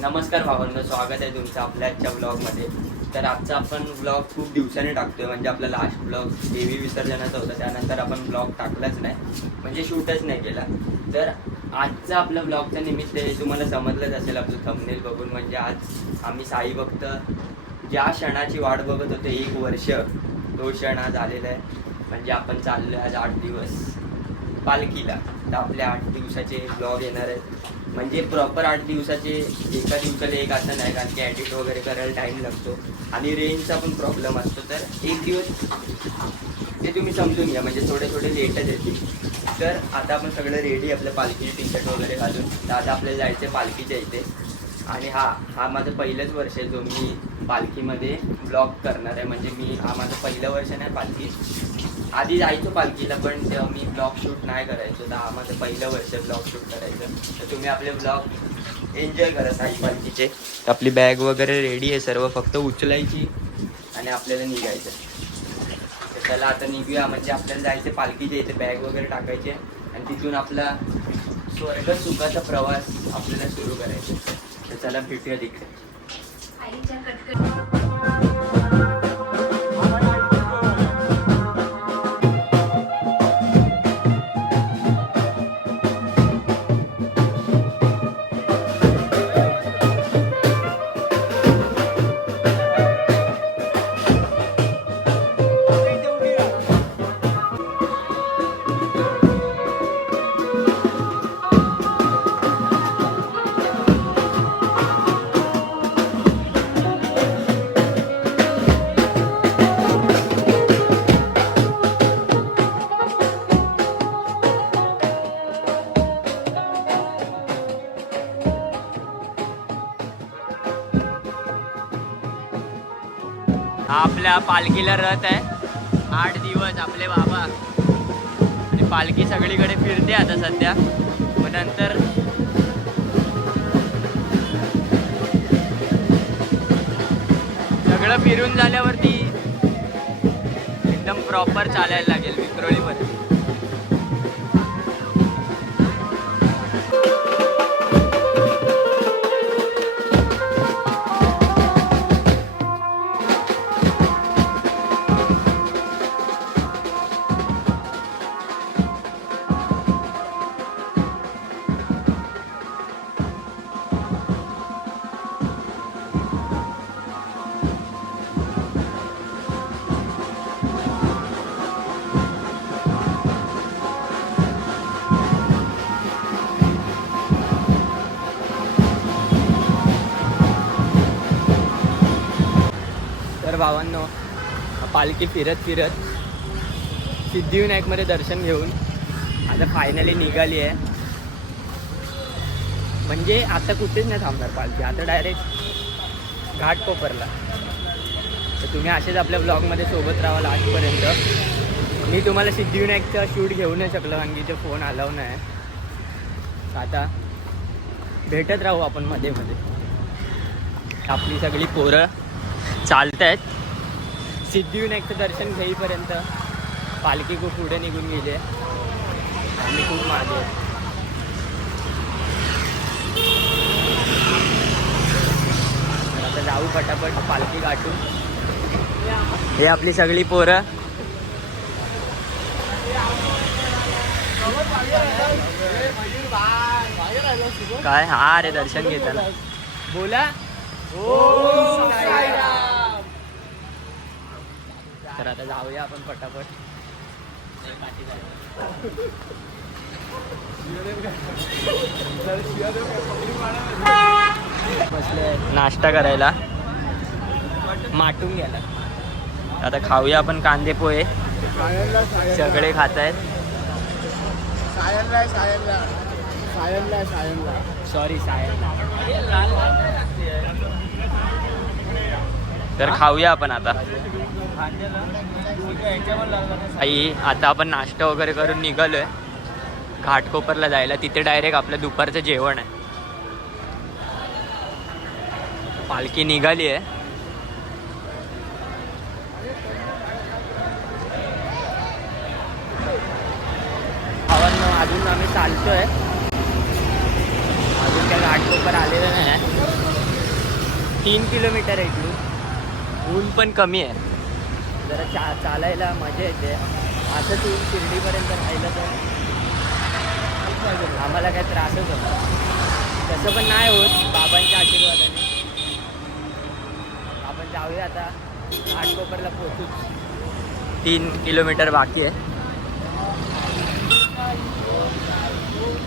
नमस्कार भावांनो स्वागत आहे तुमचं आपल्या आजच्या ब्लॉगमध्ये तर आजचा आपण ब्लॉग खूप दिवसाने टाकतोय म्हणजे आपला लास्ट ब्लॉग देवी विसर्जनाचा होता त्यानंतर आपण ब्लॉग टाकलाच नाही म्हणजे शूटच नाही केला. तर आजचा आपल्या ब्लॉगचं निमित्त हे तुम्हाला समजलंच असेल आपलं थंबनेल बघून म्हणजे आज आम्ही साई भक्त ज्या क्षणाची वाट बघत होतो एक वर्ष तो क्षण आज आलेला आहे. म्हणजे आपण चाललो आज आठ दिवस. पालखीला तर आपले आठ दिवसाचे ब्लॉग येणार आहेत. म्हणजे प्रॉपर आठ दिवसाचे एका दिवसाला एक असं नाही कारण की ॲडिट वगैरे करायला टाईम लागतो. आणि रेंजचा पण प्रॉब्लेम असतो. तर एक दिवस ते तुम्ही समजून घ्या. म्हणजे थोडे थोडे लेटच येतील. तर आता आपण सगळं रेडी आपल्या पालखीचे टी शर्ट वगैरे घालून. तर आता आपल्याला जायचं आहे पालखीच्या इथे. आणि हा हा माझं पहिलंच वर्ष आहे. जो मी पालखीमध्ये ब्लॉग करणार आहे. म्हणजे मी हा माझं पहिलं वर्ष नाही पालखी. आधी जायचो पालखीला पण तेव्हा मी ब्लॉग शूट नाही करायचो. तर माझं पहिलं वर्ष ब्लॉग शूट करायचं. तर तुम्ही आपले ब्लॉग एन्जॉय करा साई पालखीचे. आपली बॅग वगैरे रेडी आहे सर्व फक्त उचलायची आणि आपल्याला निघायचं. तर चला आता निघूया. म्हणजे आपल्याला जायचं पालखीचे इथे बॅग वगैरे टाकायचे. आणि तिथून आपला स्वर्ग सुखाचा प्रवास आपल्याला सुरू करायचा तर चला भेटूया तिकडे. आपल्या पालखीला रथ आहे. आठ दिवस आपले बाबा. आणि पालखी सगळीकडे फिरते आता सध्या. मग नंतर सगळं फिरून झाल्यावरती एकदम प्रॉपर चालायला लागेल विक्रोळीमध्ये. भावांनो. पालखी फिरत फिरत सिद्धिविनायकमध्ये दर्शन घेऊन आता फायनली निघाली आहे. म्हणजे आता कुठेच नाही थांबणार पालखी. आता डायरेक्ट घाट कोपरला. तर तुम्ही असेच आपल्या ब्लॉगमध्ये सोबत राहा लास्टपर्यंत मी तुम्हाला सिद्धिविनायकचा शूट घेऊ नाही शकलो कारण की ते फोन आला नाही. आता भेटत राहू आपण मध्ये मध्ये. आपली सगळी पोरं. चालत आहेत सिद्धिविनायकचं दर्शन घेईपर्यंत पालखी खूप पुढे निघून गेली आहे. आम्ही खूप मागे आता जाऊ पटापट पालखी गाठून. हे आपली सगळी पोरं. काय? हा रे दर्शन घेताना. बोला. तर आता जाऊया आपण पटापट. बसले नाश्ता करायला. माटून गेला आता खाऊया आपण कांदे पोहे. सगळे खात आहेत सायनला. सायनला सायनला सायनला सॉरी साहेब तर खाऊया आपण आता. आई आता आपण नाश्ता वगैरे करून निघालोय. घाटकोपरला जायला. तिथे डायरेक्ट आपलं दुपारचं जेवण आहे. पालखी निघाली आहे. अजून आम्ही चालतोय. अजून काय घाटकोपर आलेलं नाही तीन किलोमीटर आहे इकडून ऊन पण कमी आहे. जरा चा चालायला मजा येते. असंच ऊन शिर्डीपर्यंत राहिलं तर आम्हाला काही त्रासच होतो तसं पण नाही होत. बाबांच्या आशीर्वादाने. आपण जाऊया आता. घाटकोपरला पोहोचूच तीन किलोमीटर बाकी आहे.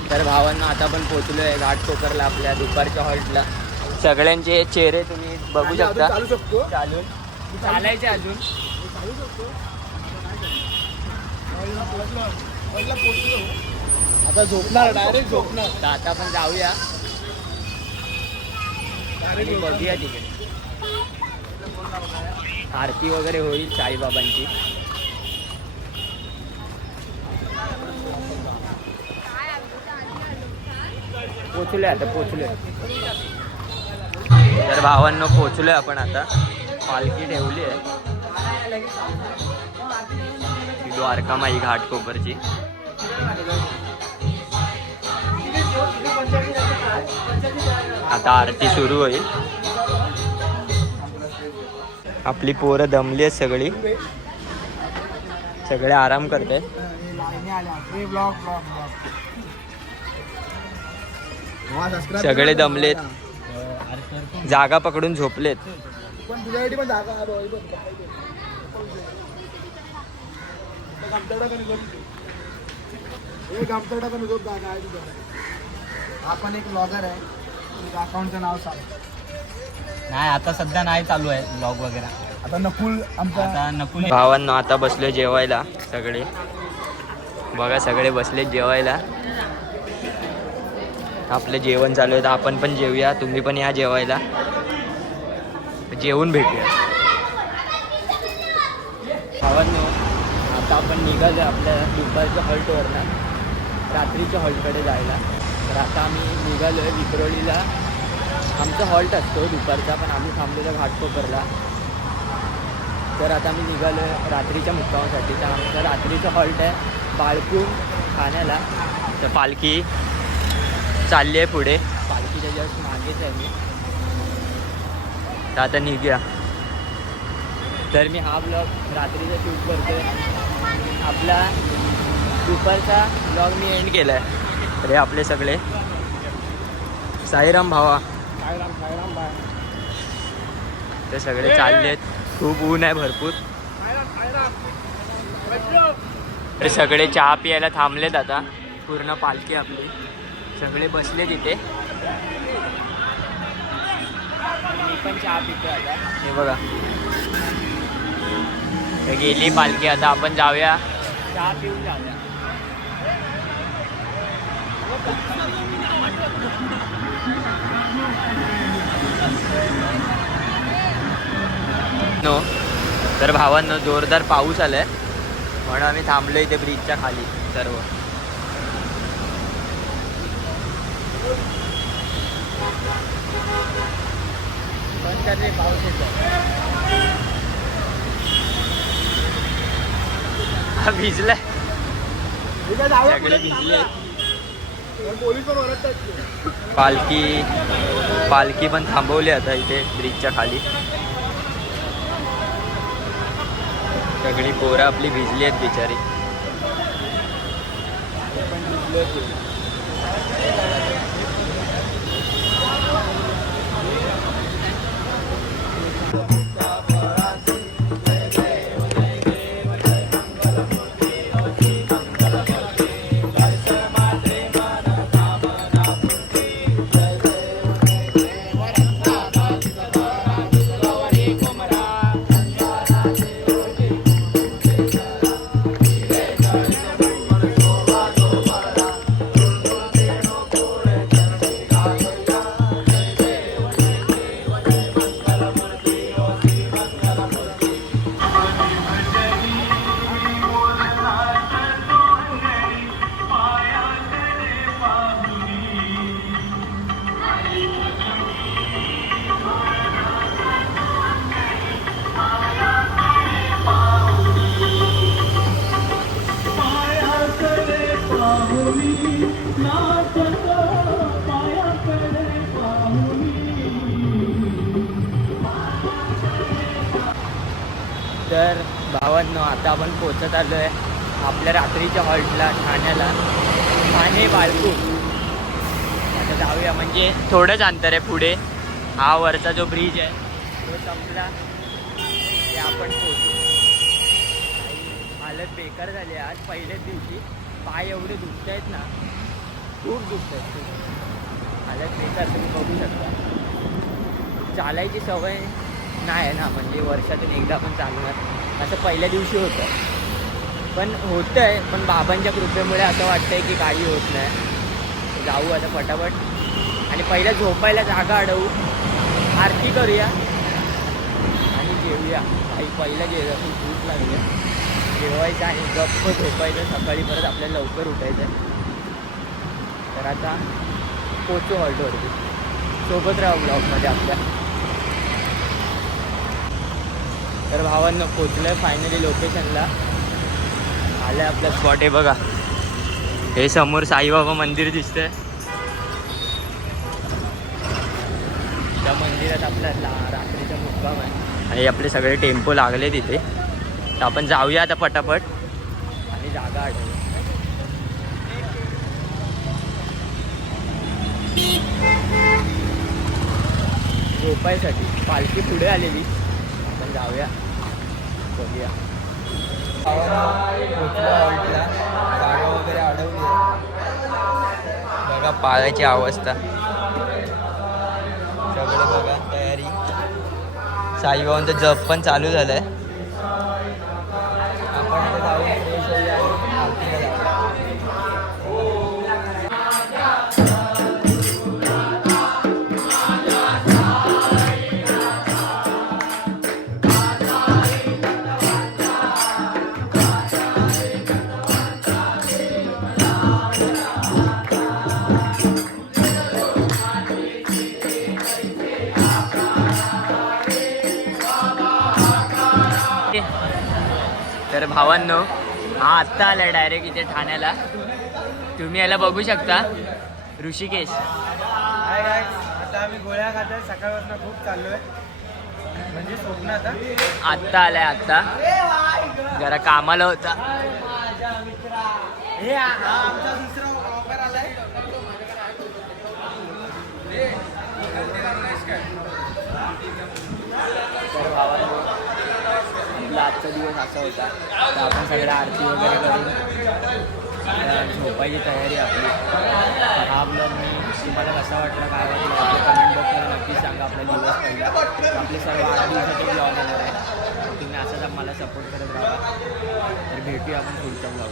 तर भावांना आता पण पोचलो आहे घाटकोपरला आपल्या दुपारच्या हॉल्टला सगळ्यांचे चेहरे तुम्ही बघू शकता. चालू शकतो. चालून चालायचे अजून. आता झोपणार डायरेक्ट झोपणार. तर आता आपण जाऊया. आणि बघूया तिकडे. आरती वगैरे होईल साईबाबांची. पोचलोय आता पोचलोय. तर भावांनो पोचलोय आपण आता. पालखी ठेवली आहे. ती द्वारकामाई घाटकोपरची आता आरती सुरू होईल. आपली पोरं दमली आहेत सगळी. सगळे आराम करते सगळे दमलेत. जागा पकडून झोपलेत. पण तुझ्यासाठी पण जागा आहे बाबा, इथं बघ, इथं. इथं गमतडा कमी झोप. हे गमतडा कमी झोप जागा आहे तुझ्याकडे आपण एक ब्लॉगर आहे. अकाउंटचं नाव सांग. नाही आता सध्या नाही चालू आहे ब्लॉग वगैरे. आता नकुल आमचा आता नकुल भावांनो आता बसले जेवायला सगळे. बघा सगळे बसले जेवायला. आपलं जेवण चालू आहे. तर आपण पण जेवूया तुम्ही पण या जेवायला. जेवून भेटूया. भावांनो आता आपण निघालो आपल्या दुपारच्या हॉल्टवरनं. रात्रीच्या हॉल्टकडे जायला. तर आता आम्ही निघालो आहे विक्रोळीला. आमचा हॉल्ट असतो दुपारचा पण आम्ही थांबलेलो घाटकोपरला. तर आता आम्ही निघालो आहे रात्रीच्या मुक्कामासाठी. तर आमचा रात्रीचा हॉल्ट आहे बाळकून ठाण्याला तर पालखी चालली आहे पुढे. पालखीच्या जस्ट मागेच आहे मी. तर आता निघूया. तर मी हा ब्लॉग रात्रीचा शूट करतोय. आपला दुपारचा ब्लॉग मी एंड केला आहे हे आपले सगळे. साईराम भावा. साईराम साईराम बाय ते सगळे चाललेत. खूप ऊन आहे भरपूर. तर सगळे चहा पियायला थांबलेत आता. पूर्ण पालखी आपली. सगळे बसले तिथे मी पण चहा पितो आता हे बघा गेली पालखी आता आपण जाऊया. चहा पिऊन जाऊया. नो तर भावांनो जोरदार पाऊस आलाय. म्हणून आम्ही थांबलो इथे ब्रिजच्या खाली सर्व. बंद कर रे पाऊस येतो. हा भिजलाय. सगळे भिजले पालखी पालखी पण थांबवली आता इथे ब्रिजच्या खाली. सगळी पोरं आपली भिजली आहेत बिचारी. तर भावांनो आता आपण पोचत आलो आहे आपल्या रात्रीच्या हॉल्टला ठाण्याला. ठाणे बाळकू आता जाऊया म्हणजे थोडंच अंतर आहे पुढे. हा वरचा जो ब्रिज आहे तो संपला. ते आपण पोचू आलं बेकार झाले आज पहिल्याच दिवशी. पाय एवढे दुखत आहेत ना खूप दुखत आहेत खूप हालत बेकार तुम्ही बघू शकता. चालायची सवय नाही आहे ना म्हणजे वर्षातून एकदा पण चालणार. असं पहिल्या दिवशी होतं. पण होतं आहे पण बाबांच्या कृपेमुळे असं वाटतंय की काही होत नाही. जाऊ आता पटापट आणि पहिल्या झोपायला जागा अडवू. आरती करूया. आणि जेवूया काही पहिलं जेवूया खूप भूक लागली. जेवायचं आणि गप्प झोपायचं सकाळी परत आपल्याला लवकर उठायचं आहे. तर आता पोचू हॉल्टवरती सोबत राहू ब्लॉगमध्ये आपल्या. तर भावांना पोचलं आहे फायनली लोकेशनला आलं आहे आपलं स्पॉट आहे बघा. हे समोर साईबाबा मंदिर दिसतंय. त्या मंदिरात आपला ला- रात्रीचा मुक्काम आहे. आणि आपले सगळे टेम्पो लागले तिथे. तर आपण जाऊया आता पटापट. आणि जागा आठवू झोपायसाठी पालखी पुढे आलेली. आपण जाऊया. बघूया. जागा वगैरे अडवली. बघा पाळायची अवस्था. सगळं बघा तयारी. साईबाबांचं जप पण चालू झालंय. आहे भावांनो हा आत्ता आलाय डायरेक्ट इथे ठाण्याला. तुम्ही याला बघू शकता. ऋषिकेश. आता आम्ही गोळ्या खात्यात सकाळपासून खूप चाललोय. म्हणजे स्वप्नात हा. आत्ता आलाय आत्ता. जरा कामाला होता. हा आमचा दुसरा ऑफर आलाय तर भावांनो आपला आजचा दिवस असा होता. तर आपण सगळ्या आरती वगैरे करून झोपायची तयारी आपली. हा ब्लॉग मी तुम्हाला कसा वाटला काय वाटलं आपल्या कमेंट बॉक्समध्ये नक्कीच सांगा आपला दिवस पहिला. आपले सर्व आठ दिवसाचे ब्लॉग येणार आहे तुम्ही असंच आम्हाला सपोर्ट करत राहा. तर भेटूया आपण पुढच्या ब्लॉग